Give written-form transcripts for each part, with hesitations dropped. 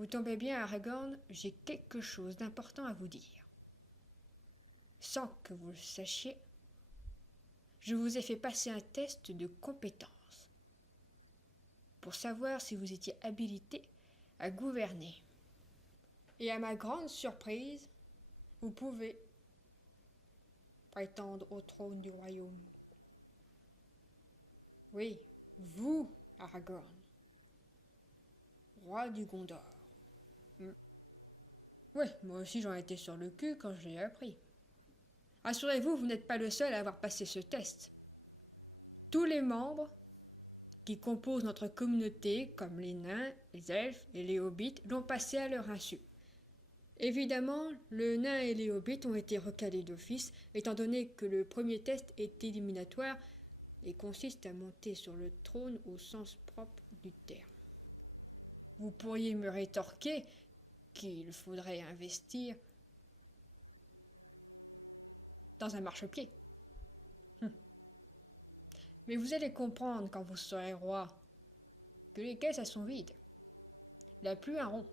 Vous tombez bien, Aragorn, j'ai quelque chose d'important à vous dire. Sans que vous le sachiez, je vous ai fait passer un test de compétence pour savoir si vous étiez habilité à gouverner. Et à ma grande surprise, vous pouvez prétendre au trône du royaume. Oui, vous, Aragorn, roi du Gondor. Oui, moi aussi j'en étais sur le cul quand je l'ai appris. Assurez-vous, vous n'êtes pas le seul à avoir passé ce test. Tous les membres qui composent notre communauté, comme les nains, les elfes et les hobbits, l'ont passé à leur insu. Évidemment, le nain et les hobbits ont été recalés d'office, étant donné que le premier test est éliminatoire et consiste à monter sur le trône au sens propre du terme. Vous pourriez me rétorquer qu'il faudrait investir dans un marchepied. Mais vous allez comprendre quand vous serez roi que les caisses elles sont vides. Il n'y a plus un rond.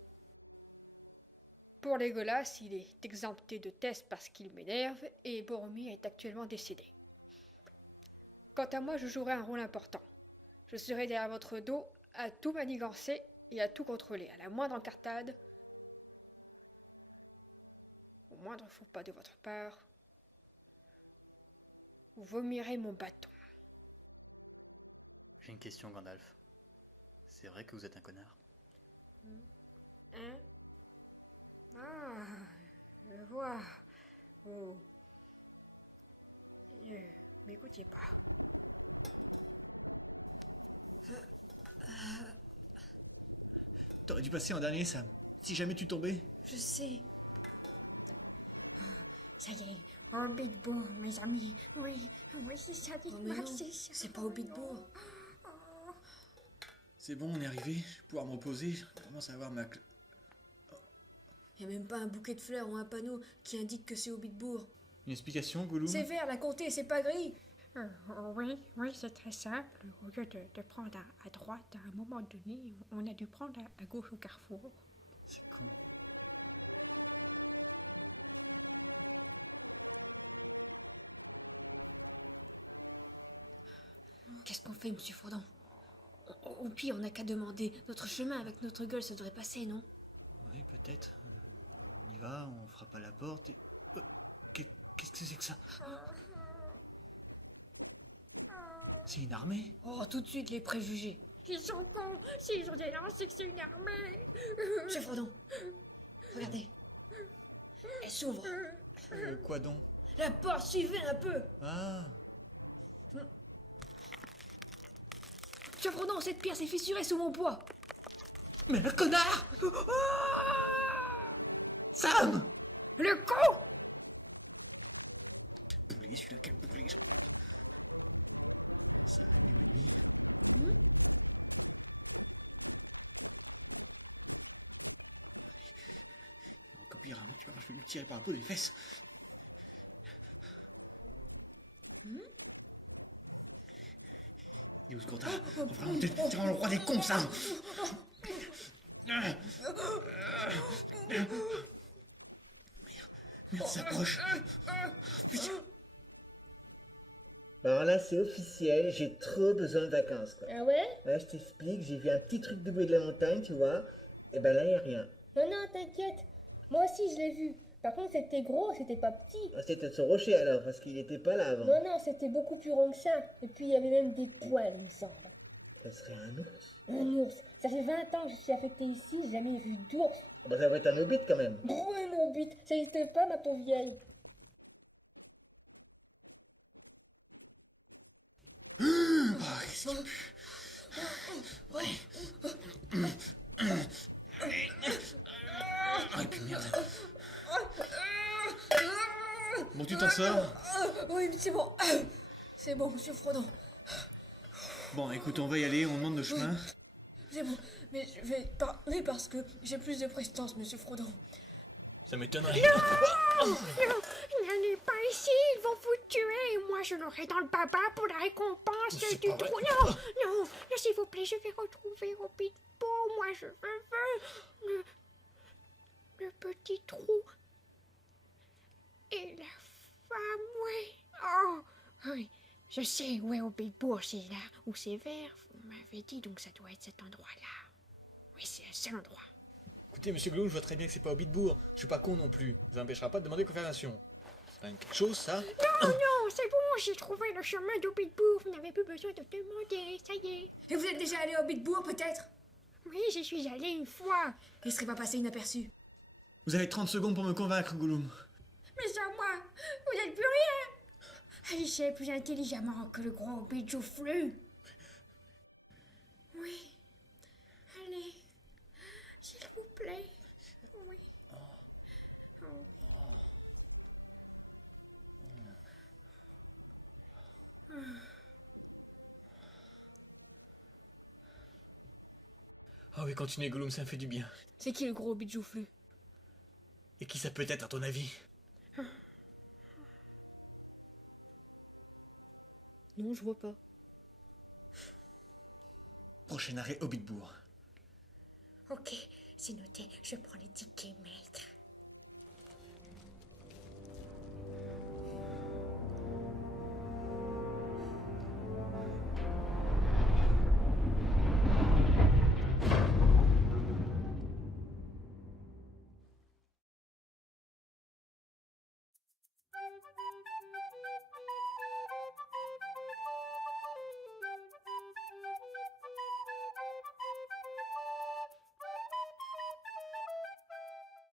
Pour Legolas, il est exempté de test parce qu'il m'énerve et Boromir est actuellement décédé. Quant à moi, je jouerai un rôle important. Je serai derrière votre dos à tout manigancer et à tout contrôler, à la moindre encartade, au moindre faux pas de votre part. Vous vomirez mon bâton. J'ai une question, Gandalf. C'est vrai que vous êtes un connard? Hein? Ah, je vois. Oh. M'écoutiez pas. T'aurais dû passer en dernier, Sam. Si jamais tu tombais. Je sais. Ça y est, Hobbitbourg, mes amis. Oui, c'est ça, dites-moi que c'est ça. C'est pas Hobbitbourg. C'est bon, on est arrivé. Je vais pouvoir me reposer. Je commence à avoir ma... Y a même pas un bouquet de fleurs ou un panneau qui indique que c'est Hobbitbourg. Une explication, Gollum? C'est vert, la comté, c'est pas gris. Oui, c'est très simple. Au lieu de prendre à droite à un moment donné, on a dû prendre à gauche au carrefour. C'est con. Qu'est-ce qu'on fait, monsieur Frodon? Au pire, on n'a qu'à demander. Notre chemin avec notre gueule, ça devrait passer, non? Oui, peut-être. On y va, on frappe à la porte et... Qu'est-ce que c'est que ça? C'est une armée? Oh, tout de suite, les préjugés. Ils sont cons. S'ils ont des lances, c'est que c'est une armée. Monsieur Frodon, regardez. Elle s'ouvre. Quoi donc? La porte, suivez un peu. Ah! Monsieur Frodon, cette pierre s'est fissurée sous mon poids. Mais le connard! Sam! Le con! Boulet, celui-là, quel boulet, j'en ai pas. Ça a mis ou ennemi. Il en copiera, moi, tu vas voir, je vais lui tirer par la peau des fesses. Il est où ce gros tas? Vraiment, t'es vraiment le roi des cons, Sam! Merde, ça approche. Putain. Alors là, c'est officiel, j'ai trop besoin de vacances, quoi. Ah ouais? Là, je t'explique, j'ai vu un petit truc de bruit de la montagne, tu vois, et ben là, y a rien. Non, non, t'inquiète. Moi aussi, je l'ai vu. Par contre, c'était gros, c'était pas petit. Ah, c'était ce rocher alors, parce qu'il était pas là avant. Non, non, c'était beaucoup plus rond que ça. Et puis, il y avait même des poils, il me semble. Ça serait un ours. Un ours. Ça fait 20 ans que je suis affectée ici, j'ai jamais vu d'ours. Ah bah, ça va être un hobbit quand même. Brrr, un hobbit. Ça n'existe pas, ma pauvre vieille. Ah, qu'est-ce que tu... Ah, et puis merde. Bon, tu t'en sors? Oui, mais c'est bon. C'est bon, monsieur Frodon. Bon, écoute, on va y aller, on demande le chemin. C'est bon. Mais je vais parler parce que j'ai plus de prestance, monsieur Frodon. Ça m'étonnerait. Non, venez pas ici, ils vont vous tuer. Moi, je l'aurai dans le baba pour la récompense C'est du pas vrai. trou. Non, non, non, s'il vous plaît, je vais retrouver Obidbo. Moi, je veux le petit trou et la femme, oui. Oh, oui, je sais où est Obidbo, c'est là où c'est vert. Vous m'avez dit, donc ça doit être cet endroit-là. Oui, c'est le seul endroit. Écoutez, monsieur Gloom, je vois très bien que c'est pas Hobbitbourg. Je suis pas con non plus. Ça n'empêchera pas de demander confirmation. C'est pas quelque chose, ça? Non, non, c'est bon, j'ai trouvé le chemin d'Obidbourg. Vous n'avez plus besoin de demander, ça y est. Et vous êtes déjà allé au Bitbourg, peut-être? Oui, j'y suis allée une fois. Il serait pas passé inaperçu. Vous avez 30 secondes pour me convaincre, Gollum. Mais sans moi, vous n'êtes plus rien. Agissez plus intelligemment que le gros Bijou-Flu. Oui. Allez, s'il vous plaît. Oui. Oh. Ah oui, continuez, Gollum, ça me fait du bien. C'est qui le gros Bijouflu? Et qui ça peut être, à ton avis? Non, je vois pas. Prochain arrêt, Hobbitbourg. Ok, c'est noté. Je prends les tickets, maître.